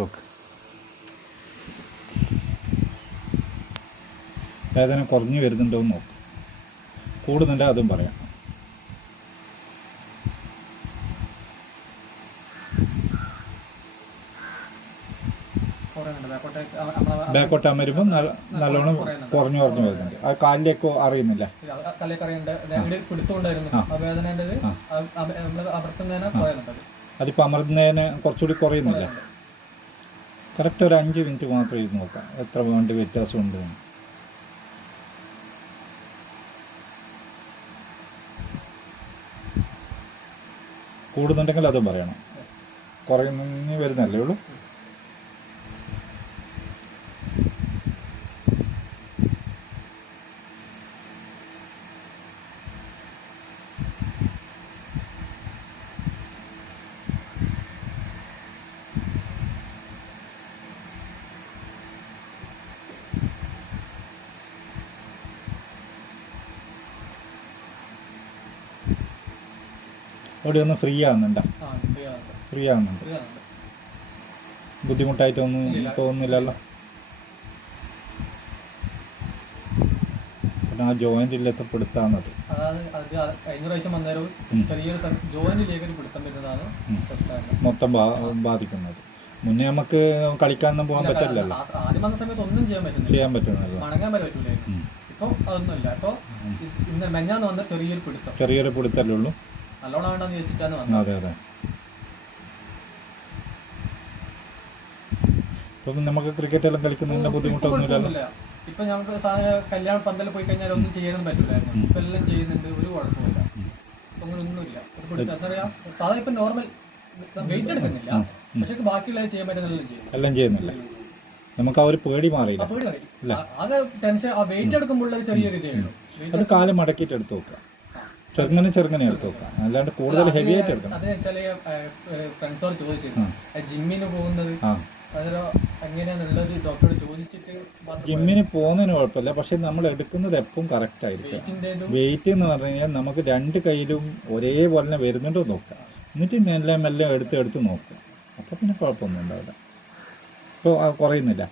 എടുത്ത് നോക്ക്. വേദന കുറഞ്ഞു വരുന്നുണ്ടോ എന്ന് നോക്ക്. കൂടുന്നുണ്ട് അതും പറയാം. ബാക്കോട്ട് അമരുമ്പോൾ നല്ലോണം കുറഞ്ഞു വരുന്നുണ്ട്. ആ കാലിലേക്ക് അറിയുന്നില്ല. അതിപ്പോൾ അമർത്തുന്നതിന് കുറച്ചുകൂടി കുറയുന്നില്ല. കറക്റ്റ് ഒരു 5 മിനിറ്റ് മാത്രം ഇരുന്ന് നോക്കാം എത്ര വേണ്ട വ്യത്യാസമുണ്ട്. കൂടുന്നുണ്ടെങ്കിൽ അതും പറയണം. കുറയുന്നു വരുന്നല്ലേ ഉള്ളൂ. അവിടെ ഒന്ന് ഫ്രീ ആകുന്നുണ്ടോ? ഫ്രീ ആകുന്നുണ്ട്. ബുദ്ധിമുട്ടായിട്ടൊന്നും തോന്നുന്നില്ലല്ലോ. ആ ജോയിന്റിലൊക്കെ പിടുത്താന്നത് മൊത്തം ബാധിക്കുന്നത്. മുന്നേ നമുക്ക് കളിക്കാനൊന്നും പോകാൻ പറ്റില്ലല്ലോ. ചെയ്യാൻ പറ്റുന്നല്ലോ. ചെറിയൊരു പിടുത്തല്ലേ ഉള്ളൂ. അതെ അതെ. ഇപ്പം നമുക്ക് ക്രിക്കറ്റ് എല്ലാം കളിക്കുന്നതിന്റെ ബുദ്ധിമുട്ടൊന്നുമില്ലല്ലോ. ഇപ്പൊ നമുക്ക് കല്യാണ പന്തലിൽ പോയി കഴിഞ്ഞാൽ ഒന്നും ചെയ്യാനും പറ്റില്ലായിരുന്നു. ഇപ്പൊ എല്ലാം ചെയ്യുന്നുണ്ട്, ഒരു കുഴപ്പമില്ല. അങ്ങനെ ഒന്നുമില്ല. എന്താ പറയാ, സാധാരണ ഇപ്പൊ നോർമൽ വെയിറ്റ് എടുക്കുന്നില്ല, പക്ഷെ ബാക്കിയുള്ള ചെയ്യാൻ പറ്റുന്ന എല്ലാം ചെയ്യുന്നില്ല. നമുക്ക് ആ ഒരു പേടി മാറിയില്ല. ആകെ ടെൻഷൻ ആ വെയിറ്റ് എടുക്കുമ്പോൾ ചെറിയൊരു ഇതേ ഉള്ളൂ. അത് കാല് മടക്കിയിട്ട് എടുത്ത് നോക്കുക. ചെറുങ്ങനെ എടുത്ത് നോക്കാം. അല്ലാണ്ട് കൂടുതൽ ഹെവി ആയിട്ട് എടുക്കണം. അത് വെച്ചാല് ഫ്രണ്ട്സോട് ചോദിച്ചിരുന്നു ജിമ്മിന് പോകുന്നത് എങ്ങനെയാന്നുള്ളത് ഡോക്ടറോട് ചോദിച്ചിട്ട്. ജിമ്മിന് പോകുന്നതിന് കുഴപ്പമില്ല, പക്ഷെ നമ്മൾ എടുക്കുന്നത് എപ്പോഴും കറക്റ്റ് ആയിരിക്കും. വെയിറ്റ് എന്ന് പറഞ്ഞു കഴിഞ്ഞാൽ നമുക്ക് 2 കൈയിലും ഒരേപോലെ തന്നെ വരുന്നുണ്ടോ നോക്കാം. എന്നിട്ട് മെല്ലെ എടുത്ത് നോക്കുക. അപ്പോൾ പിന്നെ കുഴപ്പമൊന്നും ഉണ്ടാവില്ല. ഇപ്പോൾ കുറയുന്നില്ല,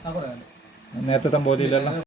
നേരത്തെ പോലെ ഇല്ലല്ലോ.